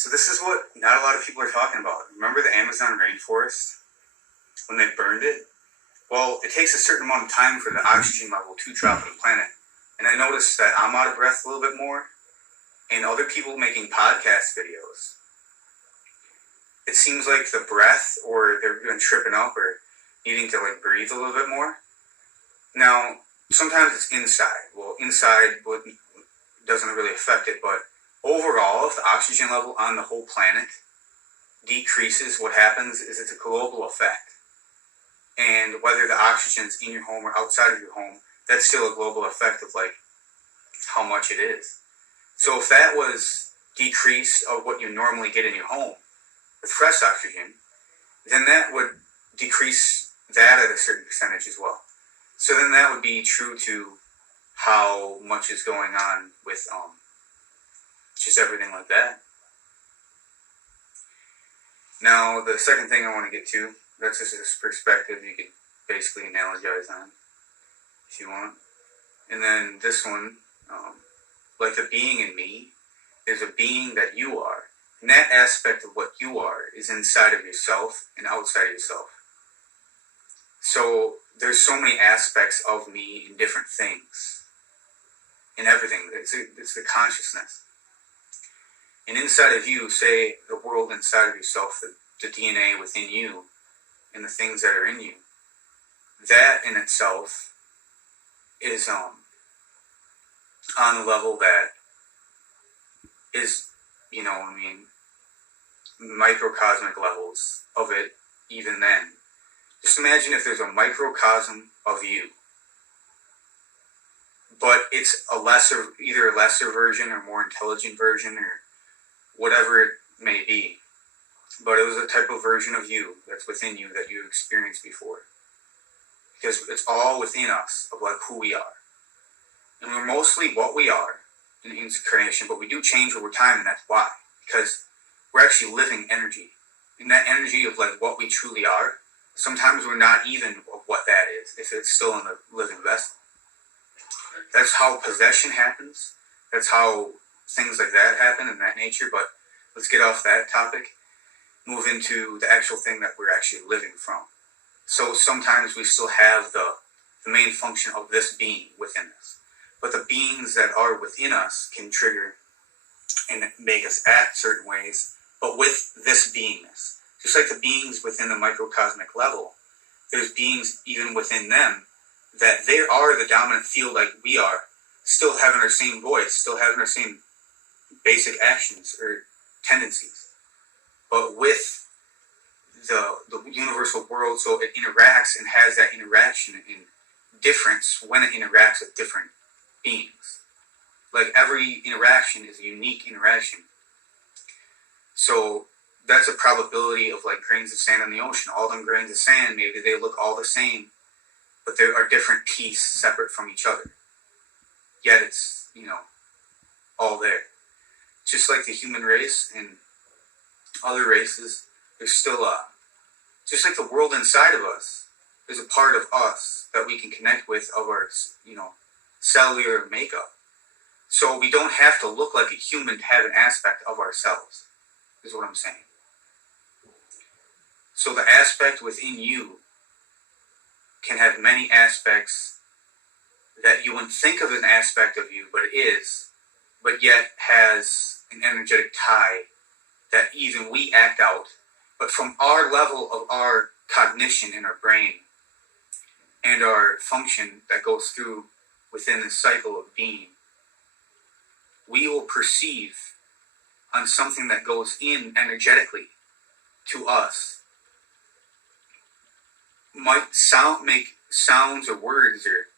So this is what not a lot of people are talking about. Remember the Amazon rainforest? When they burned it? Well, it takes a certain amount of time for the oxygen level to drop on the planet. And I noticed that I'm out of breath a little bit more. And other people making podcast videos, it seems like the breath, or they're been tripping up or needing to like breathe a little bit more. Now, sometimes it's inside. Well, inside doesn't really affect it, but overall, if the oxygen level on the whole planet decreases, what happens is it's a global effect. And whether the oxygen's in your home or outside of your home, that's still a global effect of like how much it is. So if that was decreased of what you normally get in your home with fresh oxygen, then that would decrease that at a certain percentage as well. So then that would be true to how much is going on with just everything like that. Now, the second thing I want to get to, that's just this perspective you could basically analogize on if you want. And then this one, like the being in me, there's a being that you are. And that aspect of what you are is inside of yourself and outside of yourself. So there's so many aspects of me in different things. In everything. It's the consciousness. And inside of you, say the world inside of yourself, the DNA within you, and the things that are in you, that in itself is on the level that is, microcosmic levels of it even then. Just imagine if there's a microcosm of you, but it's either a lesser version or more intelligent version or whatever it may be. But it was a type of version of you that's within you that you experienced before. Because it's all within us of like who we are. And we're mostly what we are in incarnation, but we do change over time, and that's why. Because we're actually living energy. And that energy of like what we truly are, sometimes we're not even of what that is, if it's still in the living vessel. That's how possession happens. That's how things like that happen in that nature. But let's get off that topic. Move into the actual thing that we're actually living from. So sometimes we still have the main function of this being within us. But the beings that are within us can trigger and make us act certain ways, but with this beingness. Just like the beings within the microcosmic level, there's beings even within them that they are the dominant field like we are, still having our same voice, still having our same basic actions or tendencies. But with the universal world, so it interacts and has that interaction in difference when it interacts with different beings. Like every interaction is a unique interaction. So that's a probability of like grains of sand in the ocean. All them grains of sand, maybe they look all the same, but there are different pieces separate from each other. Yet it's, all there. Just like the human race and other races, there's still just like the world inside of us, there's a part of us that we can connect with of our, cellular makeup. So we don't have to look like a human to have an aspect of ourselves, is what I'm saying. So the aspect within you can have many aspects that you wouldn't think of as an aspect of you, but it is, but yet has an energetic tie that even we act out. But from our level of our cognition in our brain and our function that goes through within the cycle of being, we will perceive on something that goes in energetically to us might make sounds or words or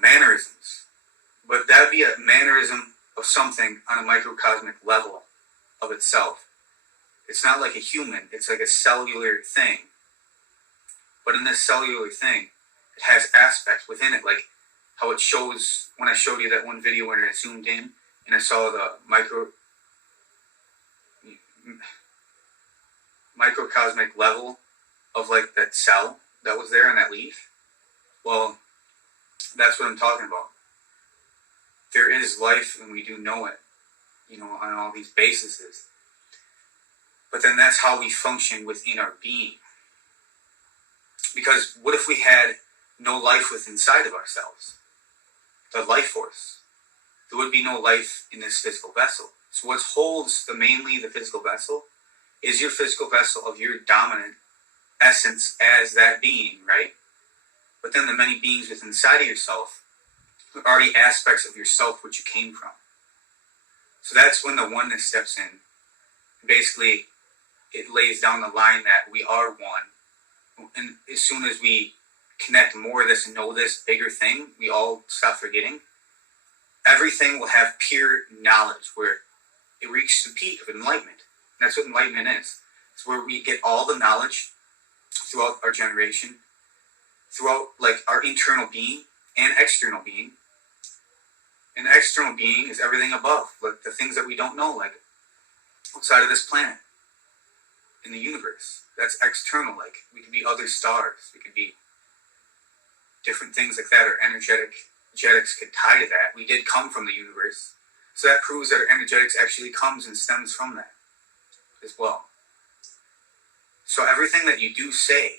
mannerisms, but that would be a mannerism of something on a microcosmic level of itself. It's not like a human, it's like a cellular thing. But in this cellular thing, it has aspects within it, like how it shows, when I showed you that one video when I zoomed in and I saw the microcosmic level of like that cell that was there in that leaf. Well, that's what I'm talking about. There is life and we do know it. on all these bases. But then that's how we function within our being. Because what if we had no life within inside of ourselves? The life force. There would be no life in this physical vessel. So what holds mainly the physical vessel is your physical vessel of your dominant essence as that being, right? But then the many beings within inside of yourself are already aspects of yourself which you came from. So that's when the oneness steps in. Basically, it lays down the line that we are one. And as soon as we connect more of this and know this bigger thing, we all stop forgetting. Everything will have pure knowledge where it reaches the peak of enlightenment. And that's what enlightenment is. It's where we get all the knowledge throughout our generation, throughout our internal being and external being. And external being is everything above, like the things that we don't know, like outside of this planet, in the universe. That's external. We could be other stars. We could be different things like that, or energetics could tie to that. We did come from the universe. So that proves that our energetics actually comes and stems from that as well. So everything that you do say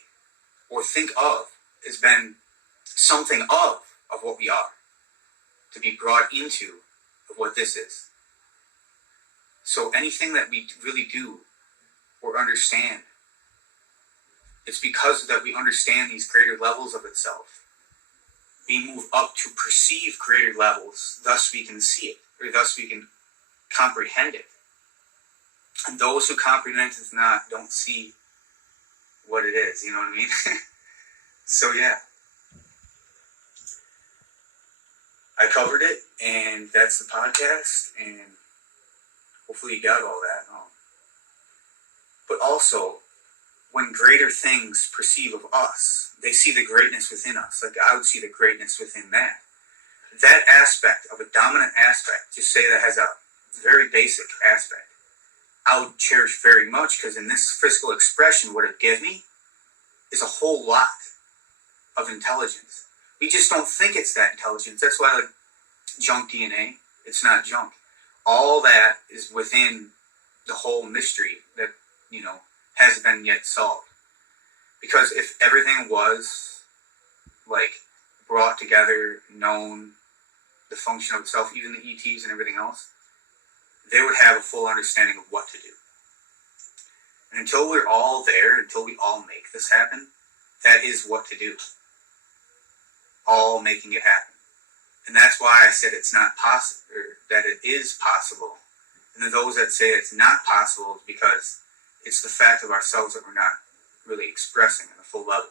or think of has been something of what we are, to be brought into of what this is. So anything that we really do or understand, it's because that we understand these greater levels of itself. We move up to perceive greater levels, thus we can see it, or thus we can comprehend it. And those who comprehend it not don't see what it is, you know what I mean? So yeah, I covered it, and that's the podcast, and hopefully you got all that. But also, when greater things perceive of us, they see the greatness within us. Like I would see the greatness within that. That aspect of a dominant aspect, just say that has a very basic aspect, I would cherish very much, because in this physical expression, what it gives me is a whole lot of intelligence. We just don't think it's that intelligence. That's why junk DNA, it's not junk. All that is within the whole mystery that, hasn't been yet solved. Because if everything was brought together, known, the function of itself, even the ETs and everything else, they would have a full understanding of what to do. And until we're all there, until we all make this happen, that is what to do. All making it happen. And that's why I said it's not possible, or that it is possible. And then those that say it's not possible is because it's the fact of ourselves that we're not really expressing on a full level.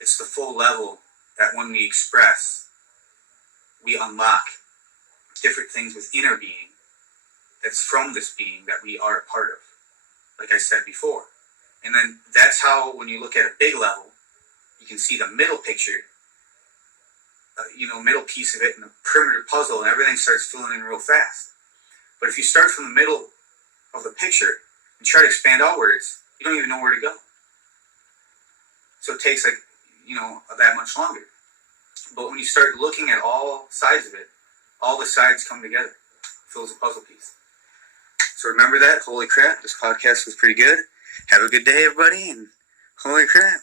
It's the full level that when we express, we unlock different things within our being that's from this being that we are a part of, like I said before. And then that's how, when you look at a big level, you can see the middle picture, middle piece of it, and the perimeter puzzle, and everything starts filling in real fast. But if you start from the middle of the picture and try to expand outwards, you don't even know where to go. So it takes that much longer. But when you start looking at all sides of it, all the sides come together. It fills a puzzle piece. So remember that. Holy crap, this podcast was pretty good. Have a good day, everybody, and holy crap.